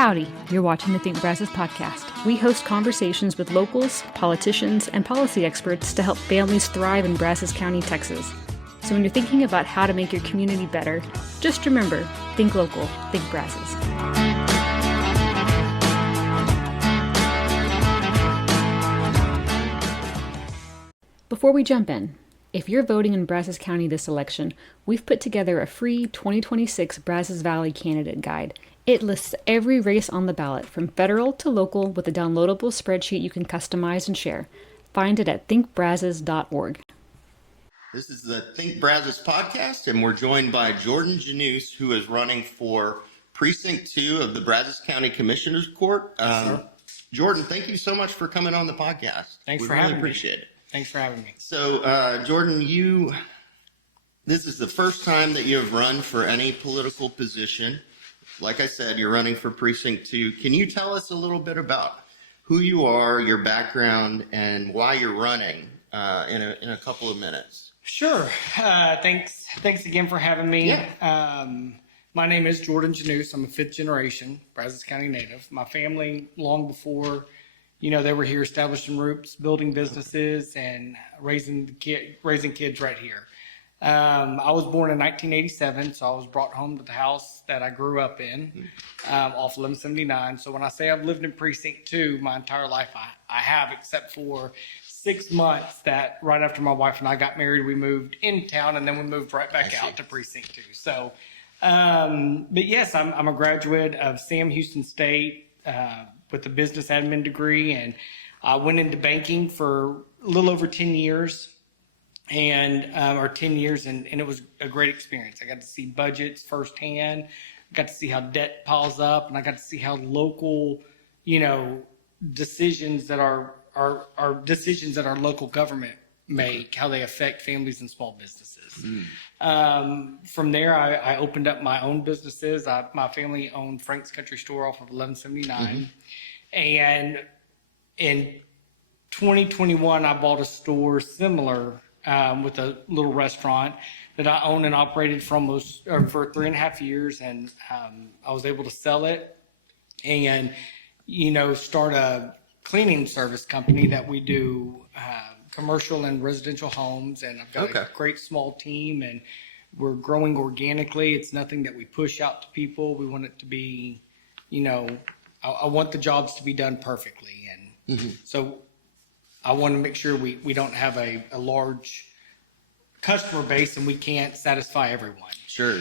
Howdy, you're watching the Think Brazos podcast. We host conversations with locals, politicians, and policy experts to help families thrive in Brazos County, Texas. So when you're thinking about how to make your community better, just remember, think local, think Brazos. Before we jump in, if you're voting in Brazos County this election, we've put together a free 2026 Brazos Valley candidate guide. It lists every race on the ballot, from federal to local, with a downloadable spreadsheet you can customize and share. Find it at thinkbrazos.org. This is the Think Brazos podcast, and we're joined by Jordan Januse, who is running for Precinct 2 of the Brazos County Commissioner's Court. Jordan, thank you so much for coming on the podcast. Thanks for having me. Appreciate it. Thanks for having me. So, Jordan, this is the first time that you have run for any political position. Like I said, you're running for Precinct 2. Can you tell us a little bit about who you are, your background, and why you're running in a couple of minutes? Sure. Thanks again for having me. Yeah. My name is Jordan Januse. I'm a fifth generation Brazos County native. My family, long before they were here, establishing roots, building businesses, and raising kids right here. I was born in 1987, so I was brought home to the house that I grew up in, off 1179. So when I say I've lived in Precinct 2 my entire life, I have, except for 6 months that right after my wife and I got married, we moved in town, and then we moved right back out to Precinct 2. So, but yes, I'm a graduate of Sam Houston State, with a business admin degree, and I went into banking for a little over 10 years, and it was a great experience. I got to see budgets firsthand, got to see how debt piles up, and I got to see how local, decisions that our local government make, how they affect families and small businesses. From there, I opened up my own businesses. My family owned Frank's Country Store off of 1179. And in 2021, I bought a store similar, with a little restaurant that I owned and operated for 3.5 years. And I was able to sell it and, start a cleaning service company that we do commercial and residential homes. And I've got a great small team, and we're growing organically. It's nothing that we push out to people. We want it to be, I want the jobs to be done perfectly. And so I want to make sure we don't have a large customer base and we can't satisfy everyone. Sure.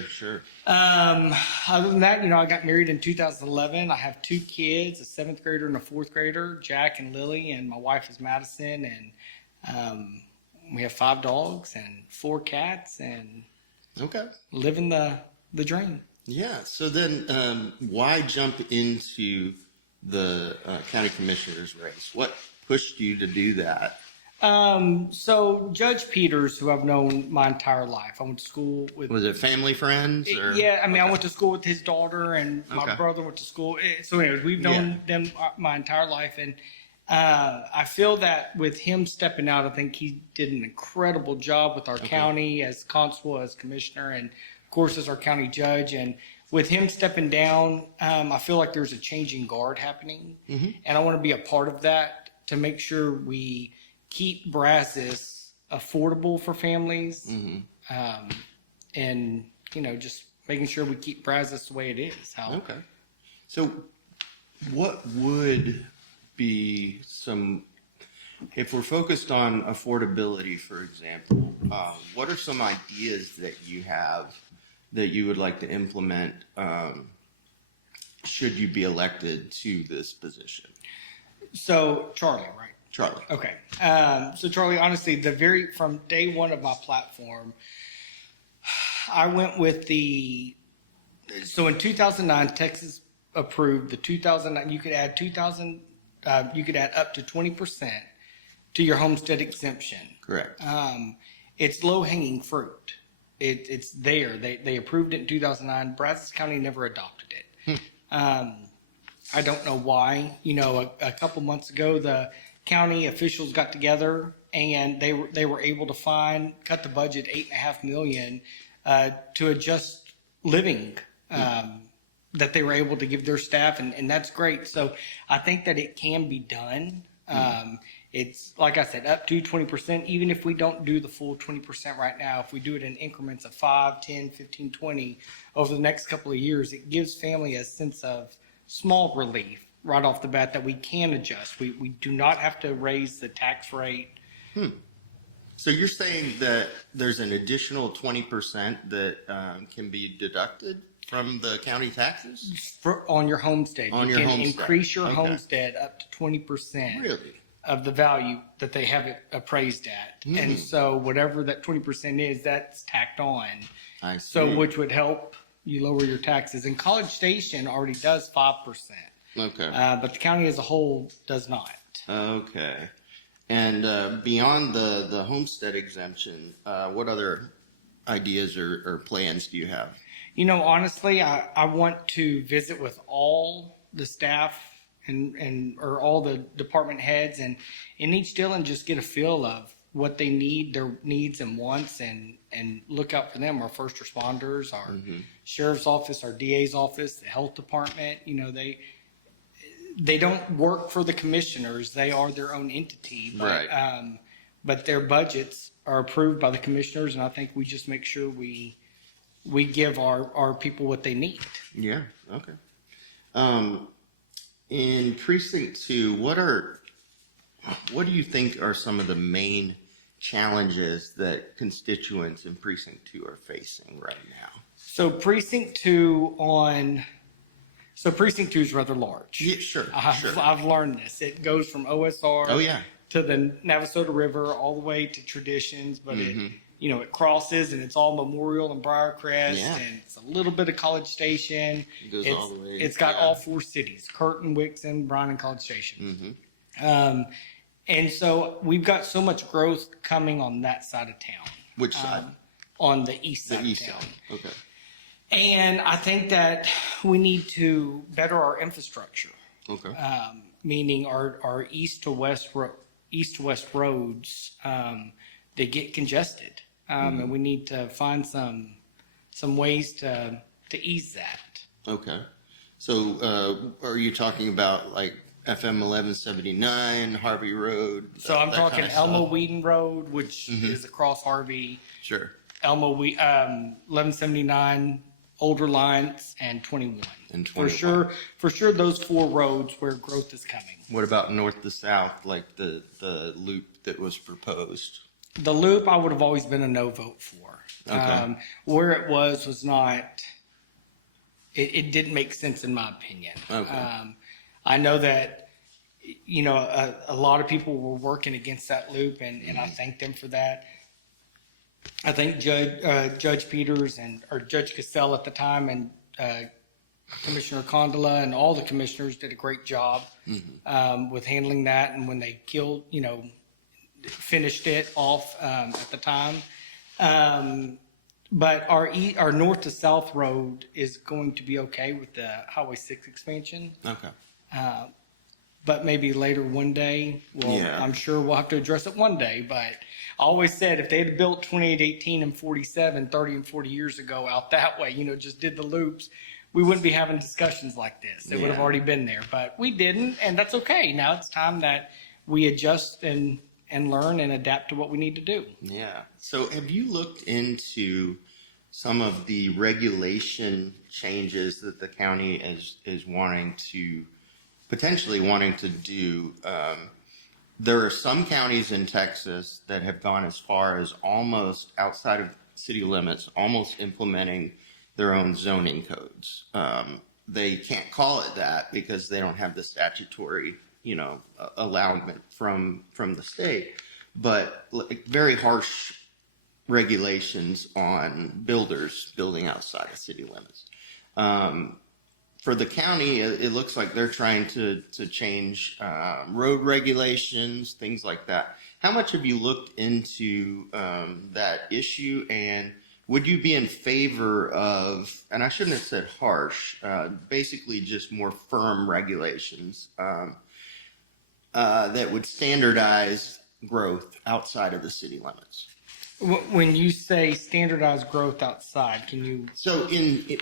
Other than that, I got married in 2011. I have 2 kids, a 7th grader and a 4th grader, Jack and Lily, and my wife is Madison. And we have 5 dogs and 4 cats, and living the dream. Yeah. So then, why jump into the county commissioner's race? What pushed you to do that? So Judge Peters, who I've known my entire life, I went to school with. Was it family friends? Or? Yeah, I went to school with his daughter, and my brother went to school. So anyways, we've known them my entire life, and I feel that with him stepping out, I think he did an incredible job with our county as constable, as commissioner, and of course as our county judge. And with him stepping down, I feel like there's a changing guard happening, and I want to be a part of that to make sure we keep Brazos affordable for families, and just making sure we keep Brazos the way it is. So what would be if we're focused on affordability, for example, what are some ideas that you have that you would like to implement should you be elected to this position? So Charlie, right? Charlie. Okay. So Charlie, honestly, from day one of my platform, I went with so in 2009, Texas approved the 2009, you could add up to 20% to your homestead exemption. Correct. It's low hanging fruit. It's there. They approved it in 2009. Brazos County never adopted it. I don't know why. A couple months ago, the county officials got together and they were able to cut the budget $8.5 million to adjust living that they were able to give their staff, and that's great. So I think that it can be done. It's like I said, up to 20%. Even if we don't do the full 20% right now, if we do it in increments of 5, 10, 15, 20 over the next couple of years, it gives family a sense of small relief right off the bat that we can adjust. We do not have to raise the tax rate. So you're saying that there's an additional 20% that can be deducted from the county taxes? On your homestead. On you your can homestead. increase your Okay. homestead up to 20%. Really? Of the value that they have it appraised at. And so whatever that 20% is, that's tacked on. I see. So which would help you lower your taxes. And College Station already does 5%. Okay. But the county as a whole does not. Okay. And beyond the homestead exemption, what other ideas or plans do you have? You know, honestly, I want to visit with all the staff or all the department heads and in each deal and just get a feel of what they need, their needs and wants, and look out for them. Our first responders, our sheriff's office, our DA's office, the health department. You know, they don't work for the commissioners; they are their own entity. But, Right. But their budgets are approved by the commissioners, and I think we just make sure we give our people what they need. Yeah. Okay. In Precinct 2, what do you think are some of the main challenges that constituents in Precinct 2 are facing right now? So Precinct 2 is rather large. Yeah, sure. I've learned this. It goes from OSR Oh, yeah. to the Navasota River all the way to Traditions, but it crosses and it's all Memorial and Briarcrest, Yeah. and it's a little bit of College Station. It goes all the way. It's got yeah. all four cities: Curtin, Wixon, Bryan, and College Station. Mm-hmm. And so we've got so much growth coming on that side of town. Which side? On the east side The east of town. side. Okay. And I think that we need to better our infrastructure, Okay. meaning our east to west roads. They get congested, and we need to find some ways to ease that. Okay. So, are you talking about like FM 1179, Harvey Road? So I'm that talking kind of Elmo stuff? Whedon Road, which is across Harvey. Sure. 1179, Older Lines, and 21. And For 21. sure, those four roads where growth is coming. What about north to south, like the loop that was proposed? The loop, I would have always been a no vote for. Okay. Where it was not. It didn't make sense in my opinion. Okay. I know that a lot of people were working against that loop, and I thank them for that. I think Judge Peters or Judge Cassell at the time and Commissioner Condola and all the commissioners did a great job with handling that. And when they finished it off at the time. But our north to south road is going to be okay with the Highway 6 expansion. Okay. But maybe later one day, Yeah. I'm sure we'll have to address it one day. But I always said if they had built 2818 and 47, 30 and 40 years ago out that way, just did the loops, we wouldn't be having discussions like this. They would have Yeah. already been there. But we didn't, and that's okay. Now it's time that we adjust and learn and adapt to what we need to do. Yeah. So have you looked into some of the regulation changes that the county is potentially wanting to do? There are some counties in Texas that have gone as far as almost outside of city limits, almost implementing their own zoning codes. They can't call it that because they don't have the statutory allowance from the state, but like very harsh regulations on builders building outside of city limits. For the county, it looks like they're trying to change road regulations, things like that. How much have you looked into that issue, and would you be in favor of, and I shouldn't have said harsh, basically just more firm regulations that would standardize growth outside of the city limits? When you say standardized growth outside, can you? So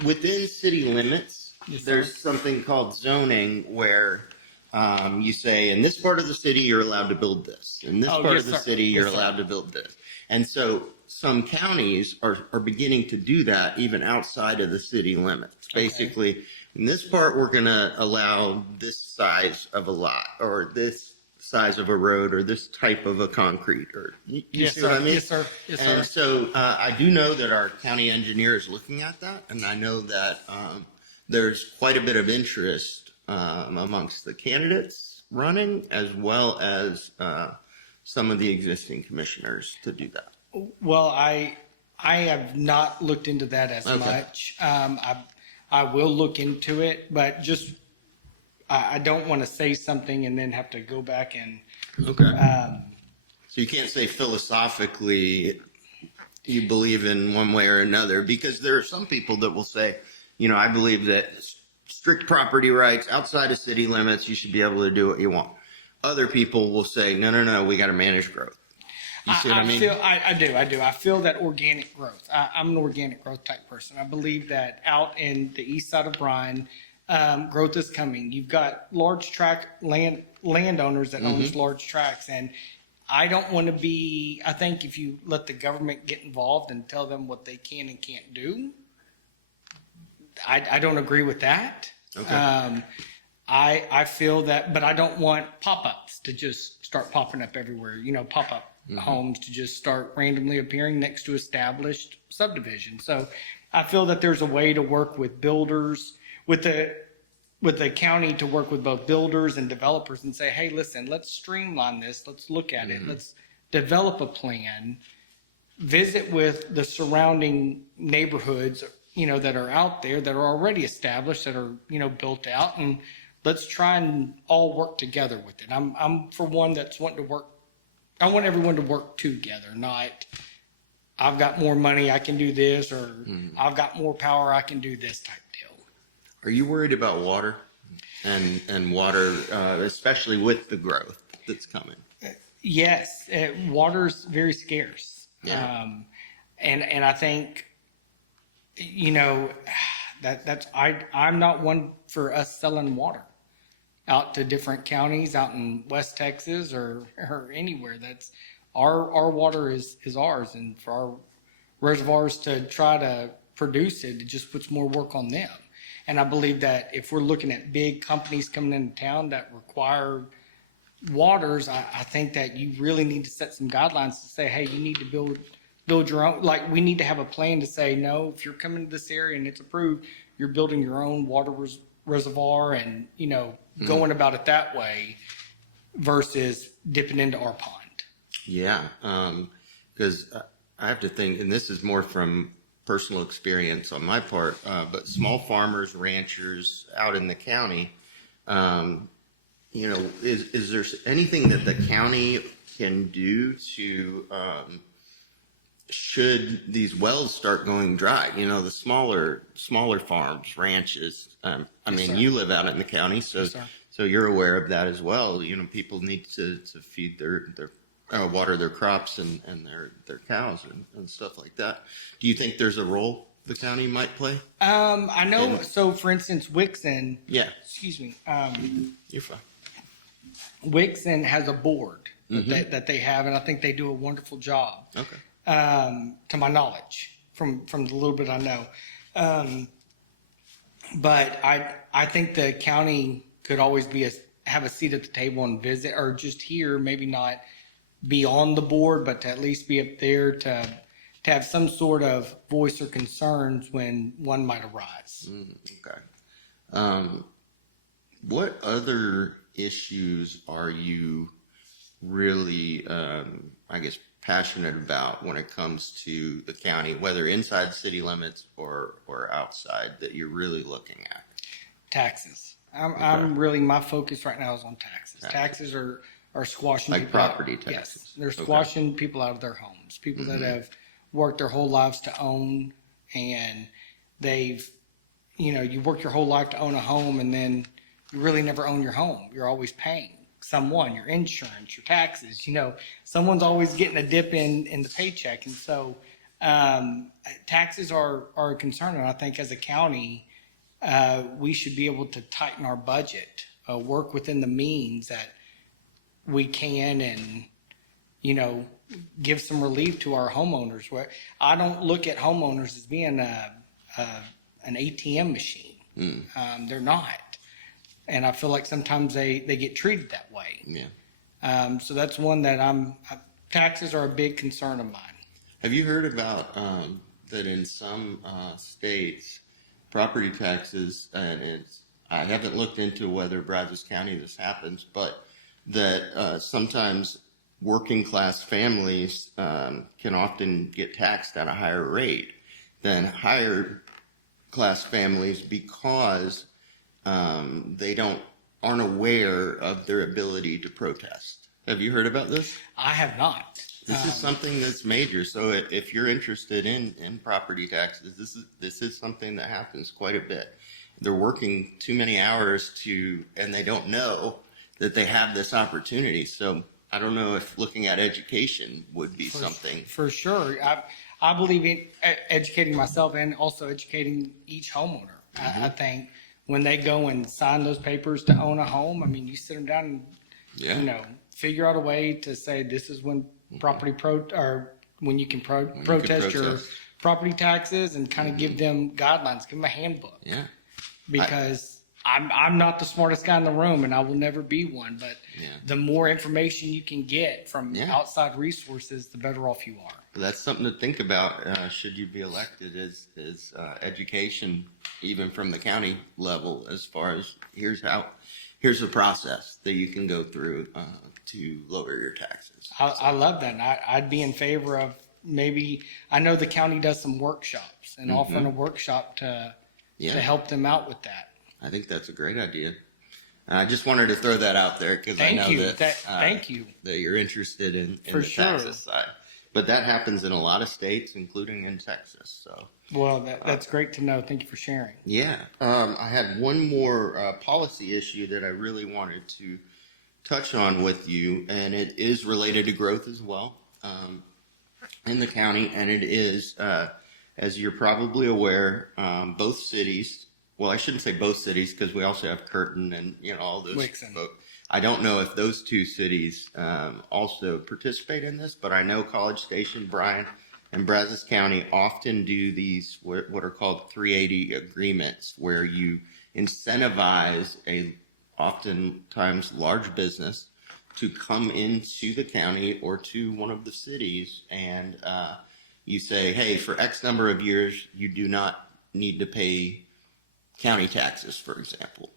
within city limits, Yes, sir. there's something called zoning where you say, in this part of the city, you're allowed to build this. In this Oh, part yes, of the sir. city, Yes, you're sir. allowed to build this. And so some counties are beginning to do that even outside of the city limits. Okay. Basically, in this part, we're going to allow this size of a lot or this size of a road or this type of a concrete or you Yes, see sir. what I mean? Yes, sir. Yes, And sir. so I do know that our county engineer is looking at that, and I know that there's quite a bit of interest amongst the candidates running as well as some of the existing commissioners to do that. Well, I have not looked into that as Okay. much. I will look into it, but just I don't want to say something and then have to go back and Okay. So you can't say philosophically you believe in one way or another, because there are some people that will say, I believe that strict property rights outside of city limits, you should be able to do what you want. Other people will say, no, we got to manage growth. You see what I mean? I do. I feel that organic growth. I'm an organic growth type person. I believe that out in the east side of Bryan, growth is coming. You've got large tract landowners that owns large tracts, and I don't want to be. I think if you let the government get involved and tell them what they can and can't do, I don't agree with that. Okay. I feel that, but I don't want pop-ups to just start popping up everywhere. Pop-up homes to just start randomly appearing next to established subdivisions. So I feel that there's a way to work with builders, with the county to work with both builders and developers and say, hey, listen, let's streamline this. Let's look at it. Let's develop a plan, visit with the surrounding neighborhoods, that are out there that are already established, that are, built out, and let's try and all work together with it. I'm for one that's wanting to work. I want everyone to work together, not I've got more money, I can do this, or I've got more power, I can do this type deal. Are you worried about water and water, especially with the growth that's coming? Yes, water's very scarce. Yeah. And I think, I'm not one for us selling water out to different counties out in West Texas or anywhere. That's our water is ours, and for our reservoirs to try to produce it just puts more work on them. And I believe that if we're looking at big companies coming into town that require waters, I think that you really need to set some guidelines to say, hey, you need to build your own. Like, we need to have a plan to say, no, if you're coming to this area and it's approved, you're building your own water reservoir and, going about it that way versus dipping into our pond. Yeah, because I have to think, and this is more from personal experience on my part, but small farmers, ranchers out in the county, is there anything that the county can do to, should these wells start going dry? The smaller farms, ranches. Yes, sir. You live out in the county, so Yes, sir. so you're aware of that as well. People need to feed their water their crops and their cows and stuff like that. Do you think there's a role the county might play? I know. So, for instance, Wixon. Yeah, Excuse me. you're fine. Wixon has a board that they have, and I think they do a wonderful job. Okay. To my knowledge, from the little bit I know. But I think the county could always have a seat at the table and visit, or just hear, maybe not be on the board, but to at least be up there to have some sort of voice or concerns when one might arise. Okay. What other issues are you really, passionate about when it comes to the county, whether inside city limits or outside, that you're really looking at? Taxes. I'm really, my focus right now is on taxes. Taxes are squashing Like people out. property taxes. Yes, they're squashing people out of their homes. People that have worked their whole lives to own, and they've, you work your whole life to own a home, and then you really never own your home. You're always paying someone, your insurance, your taxes. Someone's always getting a dip in the paycheck, and so taxes are a concern. And I think as a county, we should be able to tighten our budget, work within the means that we can, and, you know, give some relief to our homeowners. Where I don't look at homeowners as being an ATM machine. They're not. And I feel like sometimes they get treated that way. Yeah. So that's one that taxes are a big concern of mine. Have you heard about that in some states, property taxes, and I haven't looked into whether Brazos County this happens, but that sometimes working class families can often get taxed at a higher rate than higher class families because they aren't aware of their ability to protest. Have you heard about this? I have not. This is something that's major. So if you're interested in property taxes, this is something that happens quite a bit. They're working too many hours and they don't know that they have this opportunity. So I don't know if looking at education would be something. For sure. I believe in educating myself and also educating each homeowner. I think when they go and sign those papers to own a home, I mean, you sit them down and, you know, figure out a way to say this is when when you can protest your property taxes, and kind of give them guidelines, give them a handbook. Yeah. Because I'm not the smartest guy in the room, and I will never be one, but the more information you can get from outside resources, the better off you are. That's something to think about should you be elected, is education, even from the county level, as far as here's the process that you can go through to lower your taxes. I love that. And I'd be in favor of maybe, I know the county does some workshops, and offering a workshop to help them out with that. I think that's a great idea. I just wanted to throw that out there because I know Thank you that you're interested in For the sure. taxes side. But that happens in a lot of states, including in Texas. So, well, that's great to know. Thank you for sharing. yeah, I had one more policy issue that I really wanted to touch on with you, and it is related to growth as well in the county. And it is, as you're probably aware, both cities. Well, I shouldn't say both cities because we also have Curtin and all those folks. I don't know if those two cities also participate in this, but I know College Station, Bryan, and Brazos County often do these what are called 380 agreements, where you incentivize a oftentimes large business to come into the county or to one of the cities, and you say, hey, for X number of years, you do not need to pay county taxes, for example.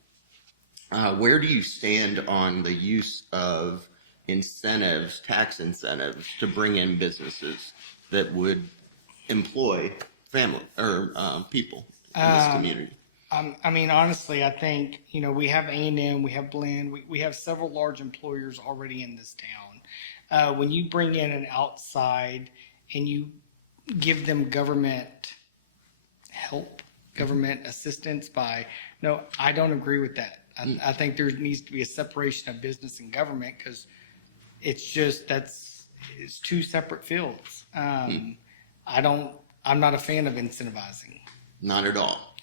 Where do you stand on the use of incentives, tax incentives, to bring in businesses that would employ family or people in this community? I mean, honestly, I think, we have A&M, we have Blend, we have several large employers already in this town. When you bring in an outside and you give them government help, government assistance no, I don't agree with that. I think there needs to be a separation of business and government, because it's two separate fields. I'm not a fan of incentivizing. Not at all.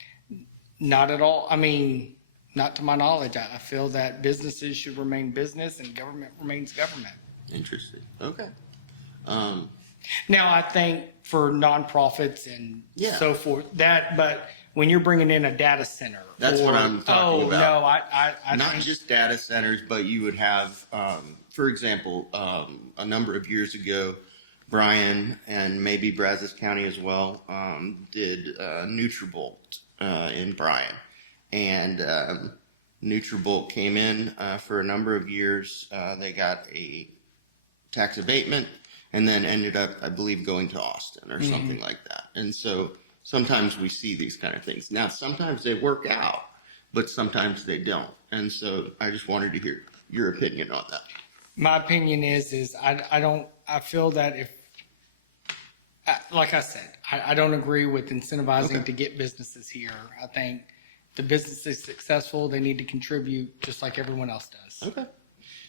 Not at all. I mean, not to my knowledge. I feel that businesses should remain business and government remains government. Interesting. Okay. Now, I think for nonprofits and so forth, but when you're bringing in a data center, that's what I'm talking about. No, I not think, just data centers, but you would have, for example, a number of years ago, Bryan and maybe Brazos County as well did Nutrabolt in Bryan, and Nutrabolt came in for a number of years. They got a tax abatement, and then ended up, I believe, going to Austin or something like that. And so sometimes we see these kind of things. Now, sometimes they work out, but sometimes they don't. And so I just wanted to hear your opinion on that. My opinion is I feel that if, like I said, I don't agree with incentivizing to get businesses here. I think the business is successful, they need to contribute just like everyone else does. Okay.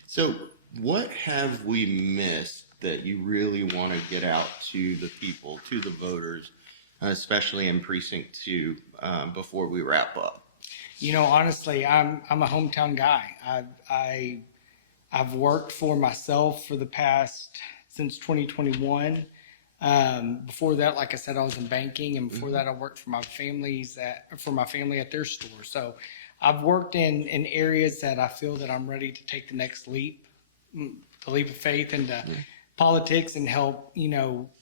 So what have we missed that you really want to get out to the people, to the voters, especially in Precinct 2, before we wrap up? Honestly, I'm a hometown guy. I've worked for myself for the past since 2021. Before that, like I said, I was in banking, and before that, I worked for my family at their store. So I've worked in areas that I feel that I'm ready to take the next leap, the leap of faith into politics and help,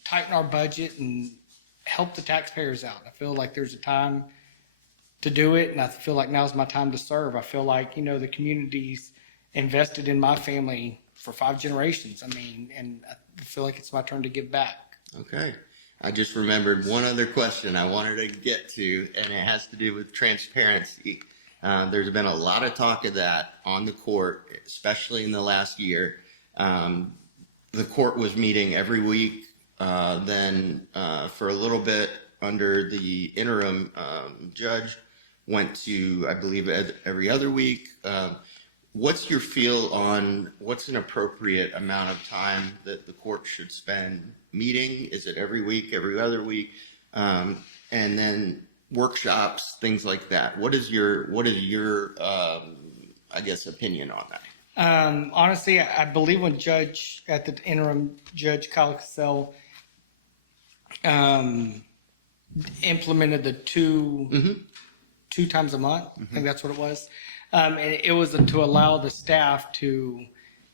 tighten our budget and help the taxpayers out. I feel like there's a time to do it, and I feel like now's my time to serve. I feel like, the community's invested in my family for 5 generations. And I feel like it's my turn to give back. Okay. I just remembered one other question I wanted to get to, and it has to do with transparency. There's been a lot of talk of that on the court, especially in the last year. The court was meeting every week. Then for a little bit under the interim judge, went to, I believe, every other week. What's your feel on what's an appropriate amount of time that the court should spend meeting? Is it every week, every other week? And then workshops, things like that. What is your I guess, opinion on that? Honestly, I believe when at the interim judge, Kyle Cassell, implemented the two times a month. I think that's what it was. And it was to allow the staff to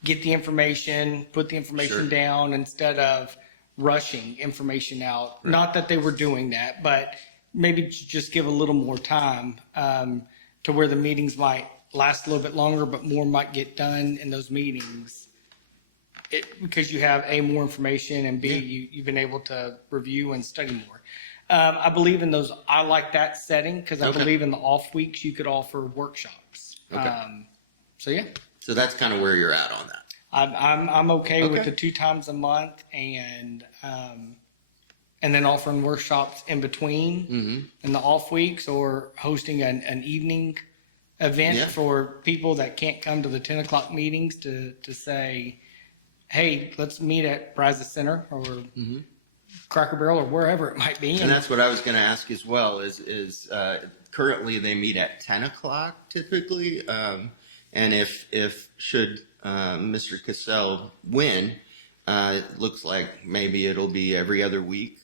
get the information, put the information down instead of rushing information out. Right. Not that they were doing that, but maybe just give a little more time to where the meetings might last a little bit longer, but more might get done in those meetings. Because you have more information, and B, you've been able to review and study more. I believe in those. I like that setting because I believe in the off weeks you could offer workshops. So that's kind of where you're at on that. I'm okay with the 2 times a month, and then offering workshops in between in the off weeks, or hosting an evening event for people that can't come to the 10 o'clock meetings to say, hey, let's meet at Brazos Center or Cracker Barrel or wherever it might be. And that's what I was going to ask as well, is currently they meet at 10 o'clock typically. And if should Mr. Cassell win, it looks like maybe it'll be every other week.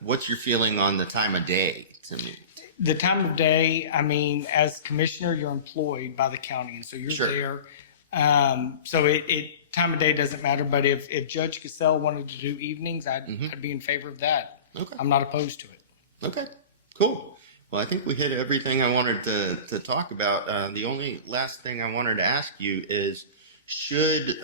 What's your feeling on the time of day to meet? The time of day, as commissioner, you're employed by the county, and so you're there. So time of day doesn't matter, but if Judge Cassell wanted to do evenings, I'd be in favor of that. Okay. I'm not opposed to it. Okay, cool. Well, I think we hit everything I wanted to talk about. The only last thing I wanted to ask you is, should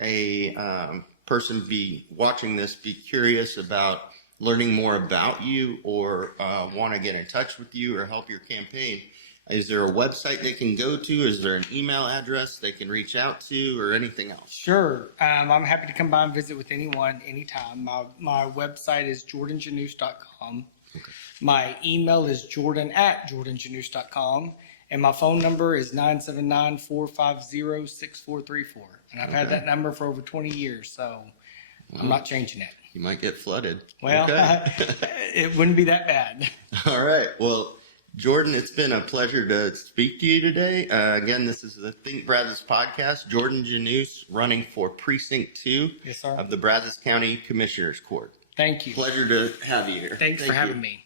a person be watching this be curious about learning more about you, or want to get in touch with you or help your campaign, is there a website they can go to? Is there an email address they can reach out to, or anything else? Sure. I'm happy to come by and visit with anyone anytime. My website is jordanjanuse.com. Okay. My email is jordan@jordanjanuse.com. And my phone number is 979-450-6434. And I've had that number for over 20 years, so I'm not changing it. You might get flooded. Well, it wouldn't be that bad. All right. Well, Jordan, it's been a pleasure to speak to you today. Again, this is the Think Brazos podcast. Jordan Januse, running for Precinct 2 of the Brazos County Commissioner's Court. Thank you. Pleasure to have you here. Thanks for having me.